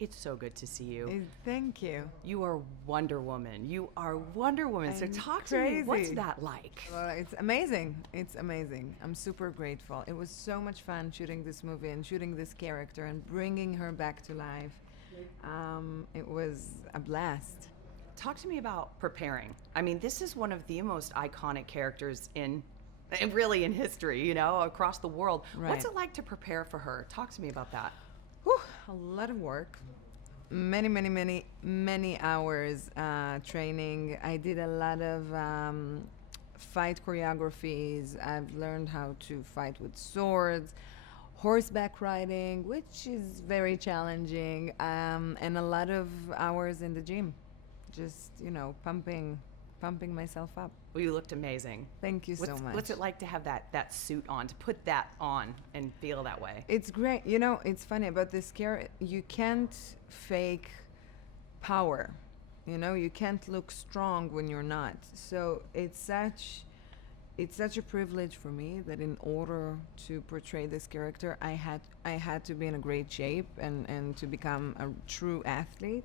It's so good to see you. Thank you. You are Wonder Woman. You are Wonder Woman. So I'm talk to me. What's crazy. that like? Well, it's amazing. It's amazing. I'm super grateful. It was so much fun shooting this movie and shooting this character and bringing her back to life. It was a blast. Talk to me about preparing. I mean, this is one of the most iconic characters in really in history, across the world. Right. What's it like to prepare for her? Talk to me about that. Whew, a lot of work. Many hours training. I did a lot of fight choreographies. I've learned how to fight with swords, horseback riding, which is very challenging, and a lot of hours in the gym, just pumping myself up. Well, you looked amazing. Thank you so much. What's it like to have that suit on, to put that on and feel that way? It's great. It's funny about this character. You can't fake power. You can't look strong when you're not. So it's such a privilege for me that in order to portray this character, I had to be in a great shape and to become a true athlete.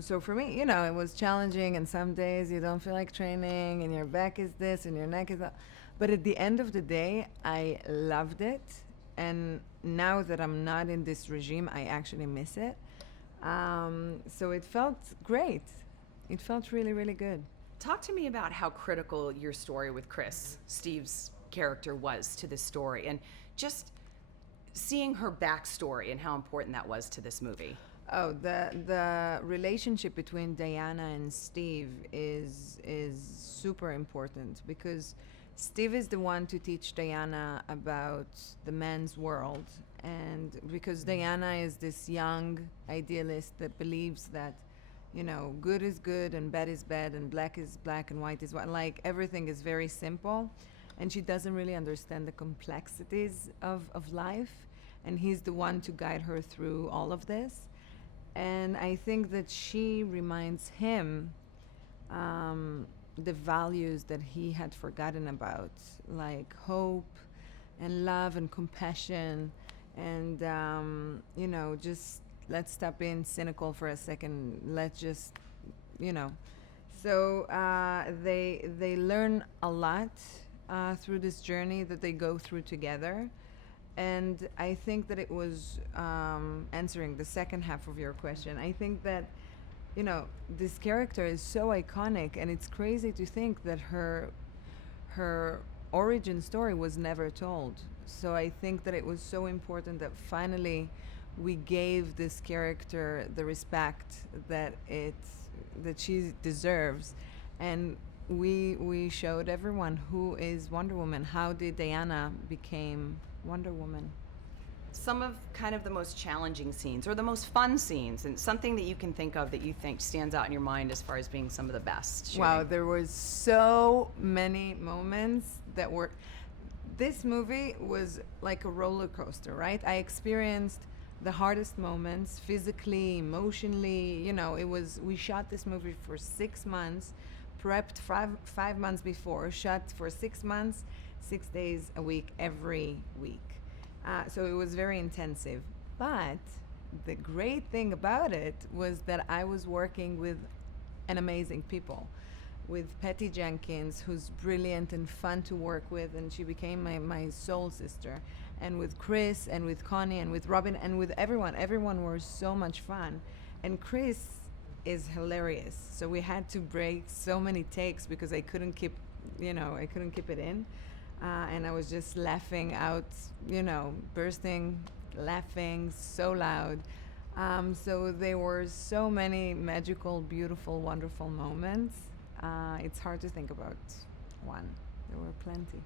So for me, it was challenging, and some days you don't feel like training, and your back is this, and your neck is that. But at the end of the day, I loved it. And now that I'm not in this regime, I actually miss it. So it felt great. It felt really, really good. Talk to me about how critical your story with Chris, Steve's character, was to this story, and just seeing her backstory and how important that was to this movie. Oh, the relationship between Diana and Steve is super important, because Steve is the one to teach Diana about the men's world, and because Diana is this young idealist that believes that good is good and bad is bad and black is black and white is white, like everything is very simple, and she doesn't really understand the complexities of life, and he's the one to guide her through all of this. And I think that she reminds him the values that he had forgotten about, like hope and love and compassion. And, just let's stop being cynical for a second. Let's just, So they learn a lot through this journey that they go through together. And I think that it was answering the second half of your question. I think that, this character is so iconic, and it's crazy to think that her origin story was never told. So I think that it was so important that finally we gave this character the respect that she deserves, and we showed everyone who is Wonder Woman. How did Diana became Wonder Woman? Some of kind of the most challenging scenes or the most fun scenes, and something that you can think of that you think stands out in your mind as far as being some of the best shooting. Wow, there was so many moments that were... This movie was like a roller coaster, right? I experienced the hardest moments physically, emotionally. We shot this movie for 6 months, prepped 5 months before, shot for 6 months, 6 days a week, every week. So it was very intensive. But the great thing about it was that I was working with an amazing people, with Patty Jenkins, who's brilliant and fun to work with, and she became my soul sister, and with Chris, and with Connie, and with Robin, and with everyone. Everyone was so much fun. And Chris is hilarious. So we had to break so many takes because I couldn't keep it in. And I was just laughing out, bursting, laughing so loud. So there were so many magical, beautiful, wonderful moments. It's hard to think about one. There were plenty.